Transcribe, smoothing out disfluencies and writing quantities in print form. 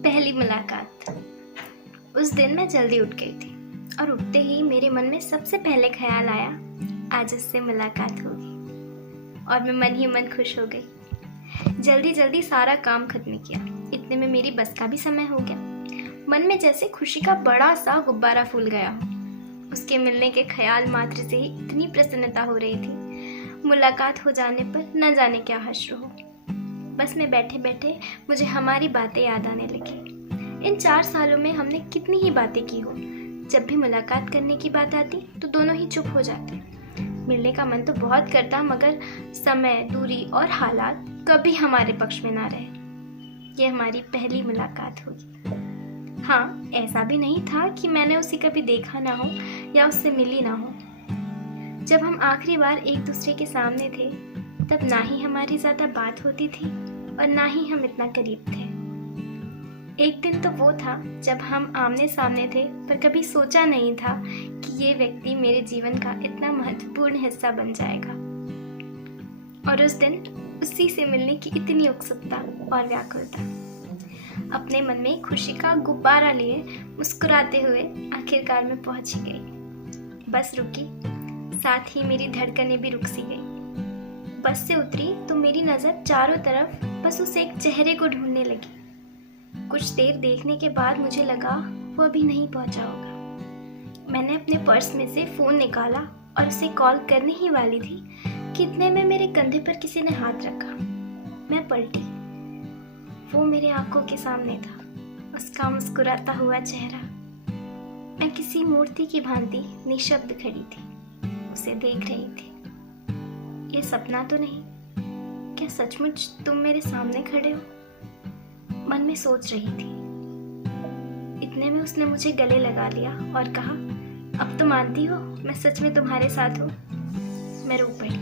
पहली मुलाकात। उस दिन मैं जल्दी उठ गई थी और उठते ही मेरे मन में सबसे पहले ख्याल आया, आज उससे मुलाकात होगी। और मैं मन ही मन खुश हो गई। जल्दी जल्दी सारा काम खत्म किया। इतने में मेरी बस का भी समय हो गया। मन में जैसे खुशी का बड़ा सा गुब्बारा फूल गया हो। उसके मिलने के ख्याल मात्र से ही इतनी प्रसन्नता हो रही थी। मुलाकात हो जाने पर न जाने क्या हश्र हो। बस में बैठे बैठे मुझे हमारी बातें याद आने लगी। इन 4 सालों में हमने कितनी ही बातें की हो। जब भी मुलाकात करने की बात आती तो दोनों ही चुप हो जाते। मिलने का मन तो बहुत करता, मगर समय, दूरी और हालात कभी हमारे पक्ष में ना रहे। ये हमारी पहली मुलाकात होगी। हाँ, ऐसा भी नहीं था कि मैंने उसे कभी देखा ना हो या उससे मिली ना हो। जब हम आखिरी बार एक दूसरे के सामने थे तब ना ही हमारी ज़्यादा बात होती थी और ना ही हम इतना करीब थे। एक दिन तो वो था जब हम आमने सामने थे, पर कभी सोचा नहीं था कि ये व्यक्ति मेरे जीवन का इतना महत्वपूर्ण हिस्सा बन जाएगा। और उस दिन उसी से मिलने की इतनी उत्सुकता और व्याकुलता। अपने मन में खुशी का गुब्बारा लिए मुस्कुराते हुए आखिरकार मैं पहुंच ही गई। बस रुकी, साथ ही मेरी धड़कनें भी रुक सी गई। बस से उतरी तो मेरी नज़र चारों तरफ बस उस एक चेहरे को ढूंढने लगी। कुछ देर देखने के बाद मुझे लगा वो अभी नहीं पहुंचा होगा। मैंने अपने पर्स में से फ़ोन निकाला और उसे कॉल करने ही वाली थी कि इतने में मेरे कंधे पर किसी ने हाथ रखा। मैं पलटी। वो मेरे आंखों के सामने था, उसका मुस्कुराता हुआ चेहरा। मैं किसी मूर्ति की भांति निशब्द खड़ी थी, उसे देख रही थी। ये सपना तो नहीं? क्या सचमुच तुम मेरे सामने खड़े हो? मन में सोच रही थी। इतने में उसने मुझे गले लगा लिया और कहा, अब तो मानती हो मैं सच में तुम्हारे साथ हूँ? मैं रो पड़ी।